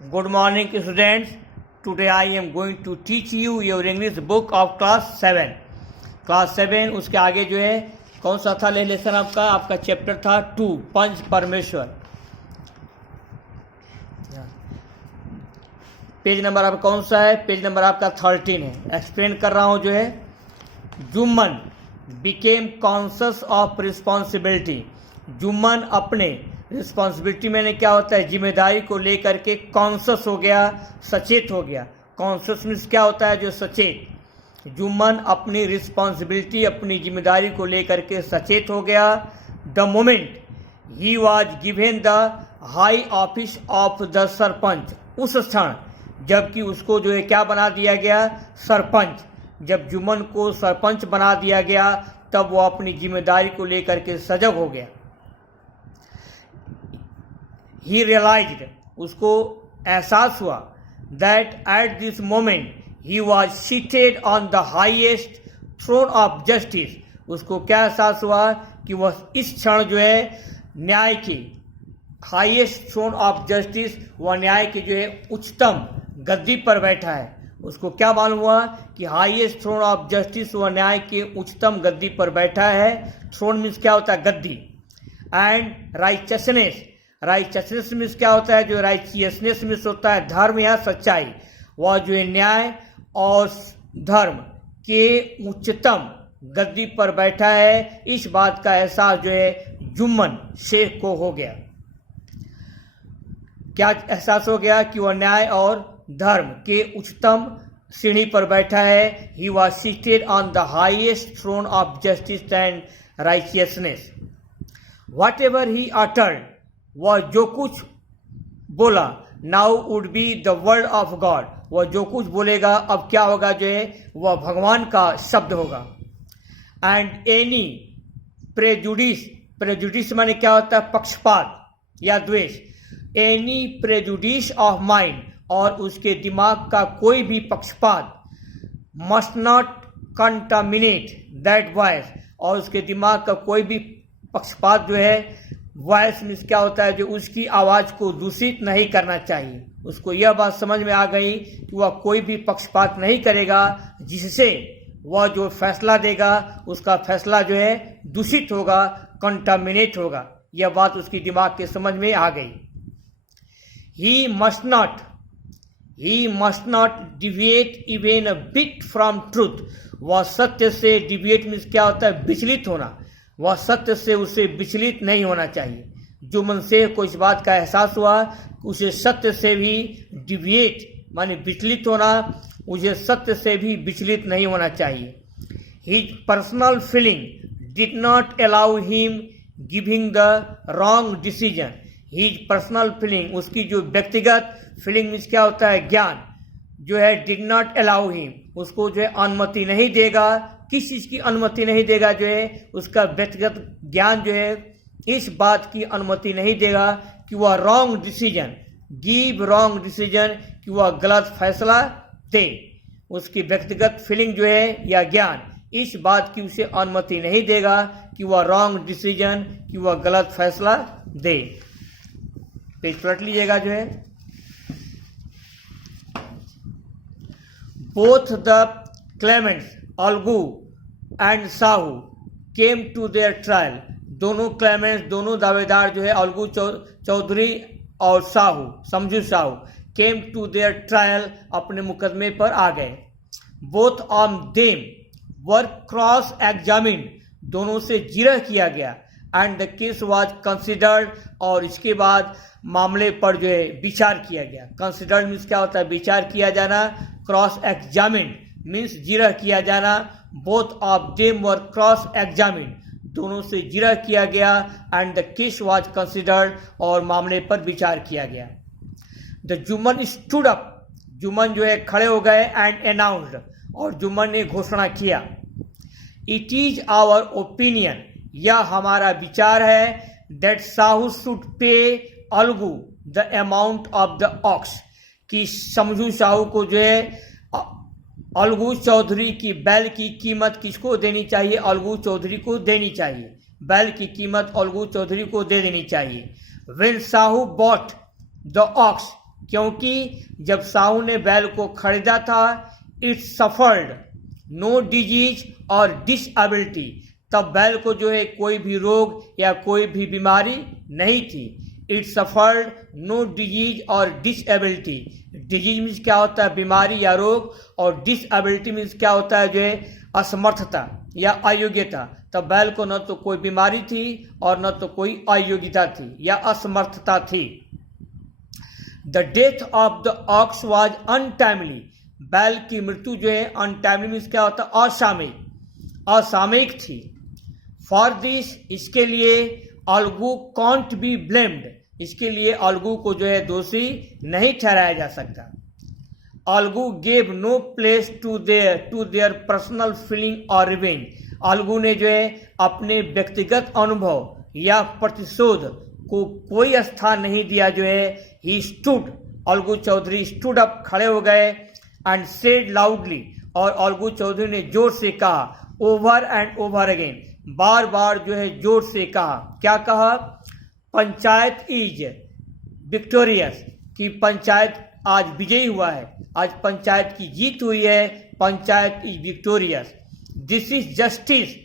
Good morning, students. Today I am going to teach you your English book of class 7. Class 7 उसके आगे जो है कौन सा था लेसन आपका चैप्टर था 2 पंच परमेश्वर. पेज नंबर आपका कौन सा है? पेज नंबर आपका 13 है. एक्सप्लेन कर रहा हूं जो है. Jumman became conscious of responsibility. Jumman अपने रिस्पॉन्सिबिलिटी में क्या होता है, जिम्मेदारी को लेकर के कॉन्शियस हो गया, सचेत हो गया. कॉन्शियस मीन्स क्या होता है, जो सचेत. जुम्मन अपनी रिस्पॉन्सिबिलिटी, अपनी जिम्मेदारी को लेकर के सचेत हो गया. The moment he was given the high office of the sarpanch. उस क्षण जबकि उसको जो है क्या बना दिया गया, सरपंच. जब जुम्मन को सरपंच बना दिया गया तब वो अपनी जिम्मेदारी को लेकर के सजग हो गया. ही रियलाइज्ड, उसको एहसास हुआ, that at this moment he was seated on the highest throne of justice. उसको क्या एहसास हुआ कि वह इस क्षण जो है न्याय की हाईएस्ट थ्रोन ऑफ जस्टिस, वह न्याय की जो है उच्चतम गद्दी पर बैठा है. उसको क्या मालूम हुआ कि हाईएस्ट थ्रोन ऑफ जस्टिस, वह न्याय के उच्चतम गद्दी पर बैठा है. थ्रोन मीन्स क्या होता है, गद्दी. एंड राइचसनेस, राइचसनेस मीन्स क्या होता है, जो राइचियसनेस मीन्स होता है धर्म या सच्चाई. वह जो है न्याय और धर्म के उच्चतम गद्दी पर बैठा है. इस बात का एहसास जो है जुम्मन शेख को हो गया. क्या एहसास हो गया कि वह न्याय और धर्म के उच्चतम सीढ़ी पर बैठा है. He was seated on the highest throne of justice and righteousness. Whatever he uttered, वह जो कुछ बोला, now would be the word of God. वह जो कुछ बोलेगा अब क्या होगा, जो है वह भगवान का शब्द होगा. एंड एनी प्रेजुडिस, प्रेजुडिस माने क्या होता है, पक्षपात या द्वेष. एनी प्रेजुडिस ऑफ माइंड, और उसके दिमाग का कोई भी पक्षपात, must not contaminate that voice, और उसके दिमाग का कोई भी पक्षपात जो है, वॉइस मीन्स क्या होता है, जो उसकी आवाज को दूषित नहीं करना चाहिए. उसको यह बात समझ में आ गई कि वह कोई भी पक्षपात नहीं करेगा, जिससे वह जो फैसला देगा उसका फैसला जो है दूषित होगा, कंटामिनेट होगा. यह बात उसकी दिमाग के समझ में आ गई. He must not deviate even a bit from truth. वह सत्य से, डिविएट मीन्स क्या होता है, विचलित होना. वह सत्य से उसे विचलित नहीं होना चाहिए. जुम्मन शेख को इस बात का एहसास हुआ, उसे सत्य से भी डिविएट माने विचलित होना, उसे सत्य से भी विचलित नहीं होना चाहिए. His personal feeling did not allow him giving the wrong decision. His personal feeling, उसकी जो व्यक्तिगत फीलिंग मीन्स क्या होता है, ज्ञान जो है, डिड नॉट अलाउ हिम, उसको जो है अनुमति नहीं देगा. किस चीज की अनुमति नहीं देगा, जो है उसका व्यक्तिगत ज्ञान जो है इस बात की अनुमति नहीं देगा कि वह wrong decision, give wrong decision, कि वह गलत फैसला दे. उसकी व्यक्तिगत फीलिंग जो है या ज्ञान इस बात की उसे अनुमति नहीं देगा कि वह रॉन्ग डिसीजन, कि वह गलत फैसला दे. पेज पलट लीजिएगा जो है. Both the claimants Algu and Sahu came to their trial. दोनों क्लेमेंट्स, दोनों दावेदार जो है, अलगू चौधरी और Sahu, Samjhu Sahu, came to their trial, अपने मुकदमे पर आ गए. Both of them were cross examined, दोनों से जिरह किया गया. And the case was considered, और इसके बाद मामले पर जो है विचार किया गया. कंसिडर्ड मीन्स क्या होता है, विचार किया जाना. क्रॉस एग्जामिन्ड मीन्स जिरह किया जाना. Both of them were cross examined, दोनों से जिरह किया गया. And the case was considered, और मामले पर विचार किया गया. The Jumman stood up, Jumman जो है खड़े हो गए. एंड अनाउंस्ड, और जुम्मन ने घोषणा किया. इट इज आवर ओपिनियन, यह हमारा विचार है, that Sahu should pay Algu the amount of the ox, कि समझू साहू को जो है अलगू चौधरी की बैल की कीमत किसको देनी चाहिए, अलगू चौधरी को देनी चाहिए. बैल की कीमत अलगू चौधरी को दे देनी चाहिए. When Sahu bought the ox, क्योंकि जब साहू ने बैल को खरीदा था इट सफर्ड नो डिजीज और डिसएबिलिटी, तब बैल को जो है कोई भी रोग या कोई भी बीमारी नहीं थी। इट सफर्ड नो डिजीज और डिसएबिलिटी, डिजीज मीन्स क्या होता है बीमारी या रोग, और डिसएबिलिटी मीन्स क्या होता है जो है असमर्थता या अयोग्यता। तब बैल को न तो कोई बीमारी थी और न तो कोई अयोग्यता थी या असमर्थता थी। The death of the ox was untimely, बैल की मृत्यु जो है अनटाइमली मीन्स क्या होता है असामयिक थी। फॉर दिस, इसके लिए अलगू कॉन्ट बी ब्लेम्ड, इसके लिए अलगू को जो है दोषी नहीं ठहराया जा सकता। Algu gave no place to their personal feeling और रिवेंज, अलगू ने जो है अपने व्यक्तिगत अनुभव या प्रतिशोध को कोई स्थान नहीं दिया जो है। He stood, Algu Chaudhari stood up, खड़े हो गए, एंड सेड लाउडली, और अलगू चौधरी ने जोर से कहा, ओवर एंड ओवर अगेन, बार बार जो है जोर से कहा। क्या कहा? पंचायत इज विक्टोरियस, कि पंचायत आज विजयी हुआ है, आज पंचायत की जीत हुई है, panchayat is victorious. This is justice,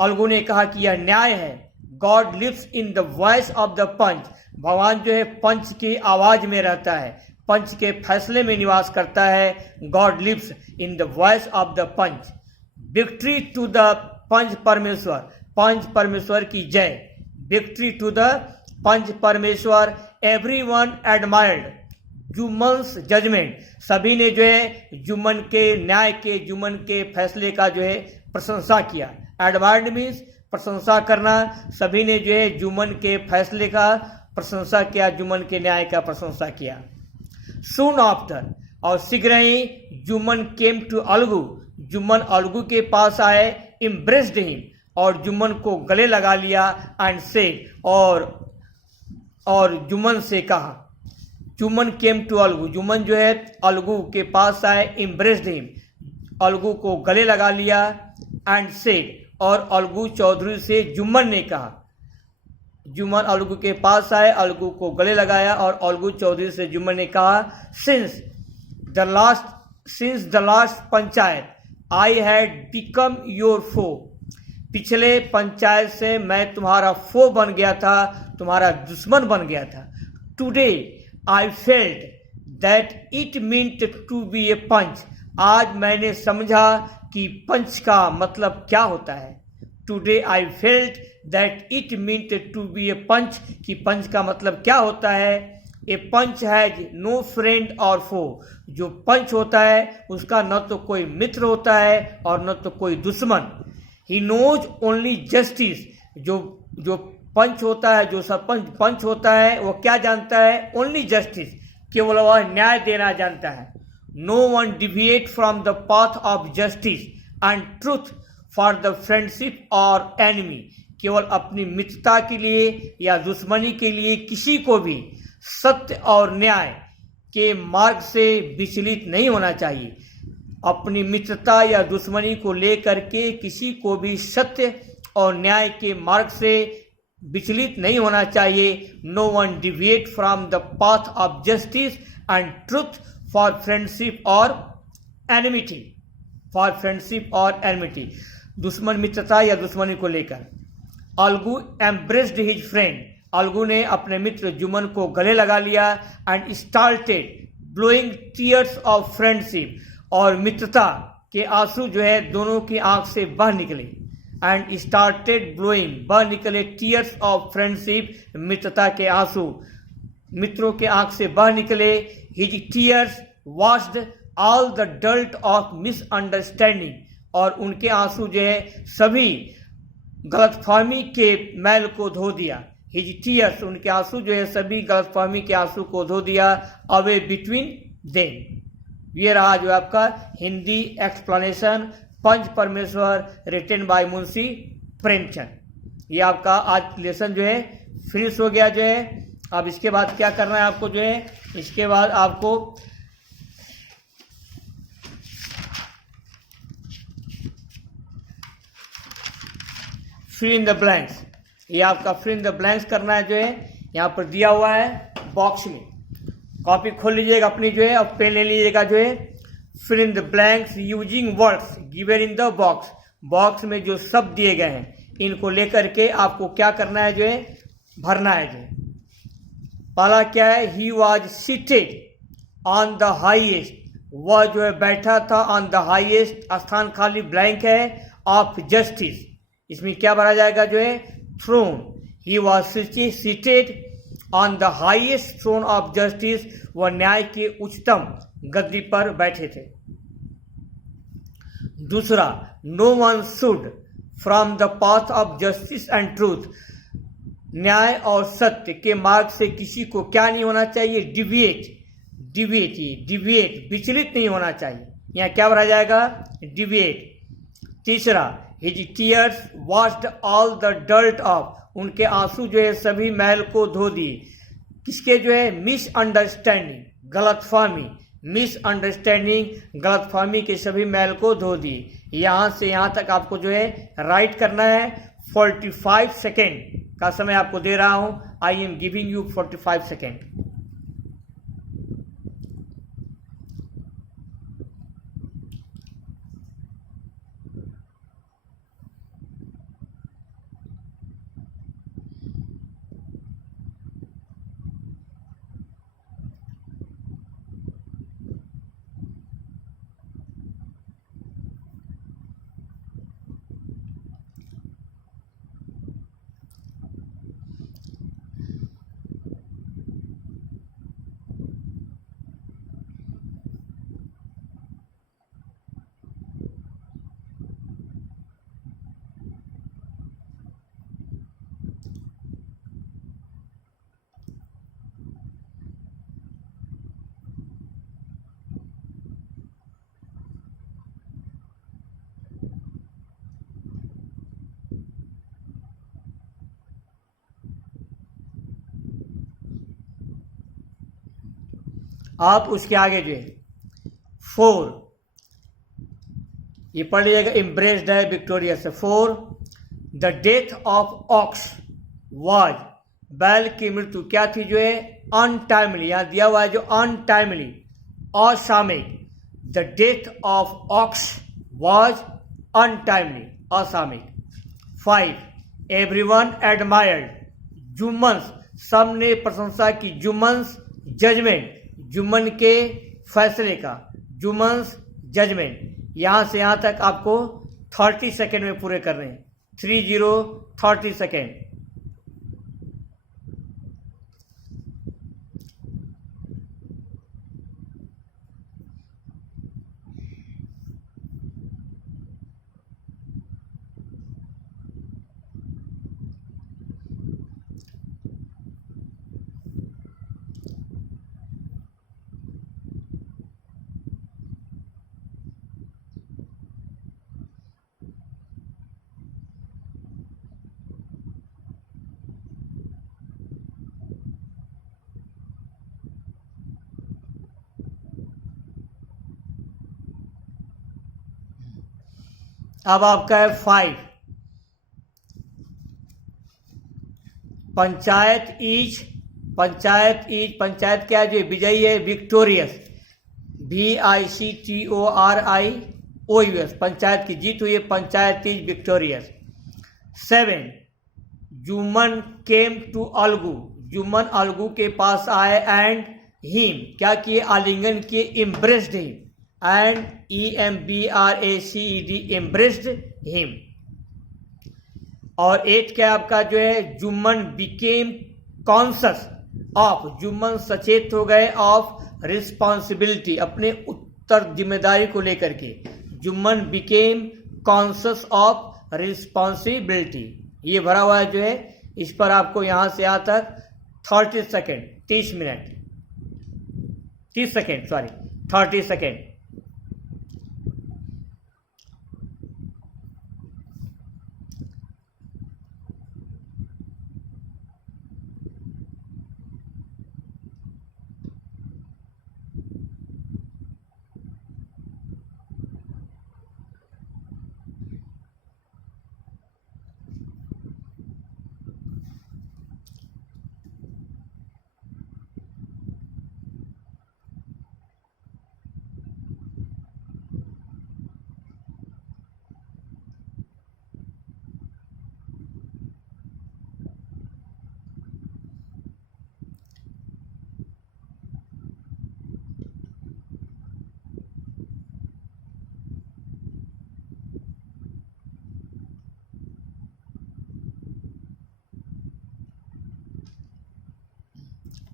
Algu ने कहा कि यह न्याय है। God lives in the voice of the panch, भगवान जो है पंच की आवाज में रहता है, पंच के फैसले में निवास करता है। God lives in the voice of the panch. Victory to the panch Parmeshwar, panch परमेश्वर की जय। विक्ट्री टू द पंच परमेश्वर। एवरीवन एडमायर्ड जुम्मन्स जजमेंट, सभी ने जो है जुम्मन के न्याय के, जुम्मन के फैसले का जो है प्रशंसा किया। एडमायर्ड मीन्स प्रशंसा करना, सभी ने जो है जुम्मन के फैसले का प्रशंसा किया, जुम्मन के न्याय का प्रशंसा किया। सून आफ्टर, और शीघ्र ही जुम्मन केम टू अलगू, जुम्मन अलगू के पास आए। इम्ब्रेस्ड हिम, और जुम्मन को गले लगा लिया। एंड सेड, और जुम्मन से कहा। जुम्मन केम टू अलगू, जुम्मन जो है अलगू के पास आए। इम्ब्रेस्ड हिम, अलगू को गले लगा लिया। एंड सेड, और अलगू चौधरी से जुम्मन ने कहा। जुम्मन अलगू के पास आए, अलगू को गले लगाया, और अलगू चौधरी से जुम्मन ने कहा, since the last panchayat I had become your foe, पिछले पंचायत से मैं तुम्हारा फो बन गया था, तुम्हारा दुश्मन बन गया था। Today I felt that it meant to be a panch, आज मैंने समझा कि पंच का मतलब क्या होता है। Today I felt that it meant to be a panch, कि पंच का मतलब क्या होता है। A panch has no friend और फो, जो पंच होता है उसका न तो कोई मित्र होता है और न तो कोई दुश्मन। ही नोज ओनली जस्टिस, जो पंच होता है, जो सरपंच पंच होता है, वो क्या जानता है? ओनली जस्टिस, केवल वह न्याय देना जानता है। No one deviate from the path of justice and truth for the friendship और एनिमी, केवल अपनी मित्रता के लिए या दुश्मनी के लिए किसी को भी सत्य और न्याय के मार्ग से विचलित नहीं होना चाहिए। अपनी मित्रता या दुश्मनी को लेकर के किसी को भी सत्य और न्याय के मार्ग से विचलित नहीं होना चाहिए। No one deviate from the path of justice and truth for friendship और एनिमिटी, फॉर फ्रेंडशिप और एनिमिटी, दुश्मन मित्रता या दुश्मनी को लेकर। Algu embraced his friend, Algu ने अपने मित्र जुम्मन को गले लगा लिया। And started blowing tears of friendship, और मित्रता के आंसू जो है दोनों की आंख से बह निकले। एंड स्टार्टेड ब्लोइंग, बह निकले, टीयर्स ऑफ फ्रेंडशिप, मित्रता के आंसू मित्रों के आंख से बह निकले। His tears washed all the dust of misunderstanding, और उनके आंसू जो है सभी गलतफहमी के मैल को धो दिया। हिज टीयर्स, उनके आंसू जो है सभी गलतफहमी के आंसू को धो दिया। अवे बिटवीन देम, ये रहा जो आपका हिंदी एक्सप्लेनेशन पंच परमेश्वर रिटन बाय मुंशी प्रेमचंद। ये आपका आज लेसन जो है फिनिश हो गया जो है। अब इसके बाद क्या करना है आपको जो है, इसके बाद आपको फिल इन द ब्लैंक्स, ये आपका फिल इन द ब्लैंक्स करना है जो है यहाँ पर दिया हुआ है बॉक्स में। कॉपी खोल लीजिएगा अपनी जो है, और पेन ले लीजिएगा जो है। Fill in the blanks using words given in the box. Box में जो शब्द दिए गए हैं इनको लेकर के आपको क्या करना है जो है, भरना है जो है। पहला क्या है, he was seated on the highest, वह जो है बैठा था ऑन द हाइएस्ट, स्थान खाली ब्लैंक है, ऑफ जस्टिस, इसमें क्या भरा जाएगा जो है, throne. He was seated on the highest throne of justice, वह न्याय के उच्चतम गद्दी पर बैठे थे। दूसरा, no one should from the path of justice and truth, न्याय और सत्य के मार्ग से किसी को क्या नहीं होना चाहिए, डिविएट, विचलित नहीं होना चाहिए, यहाँ क्या भरा जाएगा, डिविएट। तीसरा, his tears washed all the dirt of, उनके आंसू जो है सभी मैल को धो दिए, किसके जो है, मिसअंडरस्टैंडिंग, गलतफहमी के सभी मैल को धो दिए। यहाँ से यहाँ तक आपको जो है राइट करना है। 45 सेकेंड का समय आपको दे रहा हूँ। I am giving you 45 second. आप उसके आगे जो है 4, ये पढ़ लीजिएगा, इम्ब्रेस्ड है, विक्टोरियस है। 4, the death of aux was, बैल की मृत्यु क्या थी जो है, अनटाइमली, यहाँ दिया हुआ है जो अनटाइमली, असामयिक। The death of aux was untimely, असामयिक। 5, एवरीवन एडमायर्ड जुम्मन्स, सबने प्रशंसा की, जुम्मन्स जजमेंट, जुम्मन के फैसले का, जुम्मन्स जजमेंट। यहां से यहां तक आपको 30 सेकेंड में पूरे करने हैं। 30 सेकेंड। अब आपका है 5, पंचायत इज, पंचायत क्या है जो विजयी है, विक्टोरियस, VICTORIOUS, पंचायत की जीत हुई है, panchayat is victorious. 7, Jumman came to Algu, Jumman Algu के पास आए, एंड हिम क्या किए, आलिंगन किए, embraced him, and EMBRACED, embraced him. और 8 क्या आपका जो है, Jumman became conscious of, Jumman सचेत हो गए, ऑफ रिस्पॉन्सिबिलिटी, अपने उत्तर जिम्मेदारी को लेकर के, Jumman became conscious of responsibility. ये भरा हुआ है जो है, इस पर आपको यहां से यहां तक 30 second, 30 minute, 30 second, sorry 30 second.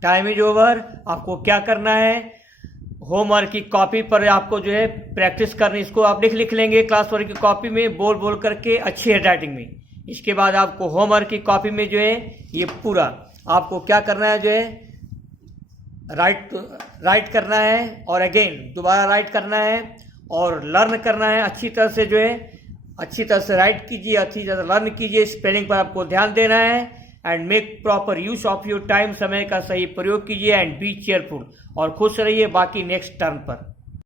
Time is over. आपको क्या करना है, होमवर्क की कॉपी पर आपको जो है प्रैक्टिस करनी, इसको आप लिख लेंगे क्लास वर्क की कॉपी में बोल बोल करके अच्छी हैंडराइटिंग में। इसके बाद आपको होमवर्क की कॉपी में जो है ये पूरा आपको क्या करना है, जो है राइट करना है और अगेन दोबारा राइट करना है और लर्न करना है अच्छी तरह से, जो है अच्छी तरह से राइट कीजिए, अच्छी तरह से लर्न कीजिए। स्पेलिंग पर आपको ध्यान देना है and make proper use of your time, समय का सही प्रयोग कीजिए एंड बी चेयरफुल, और खुश रहिए बाकी नेक्स्ट टर्म पर।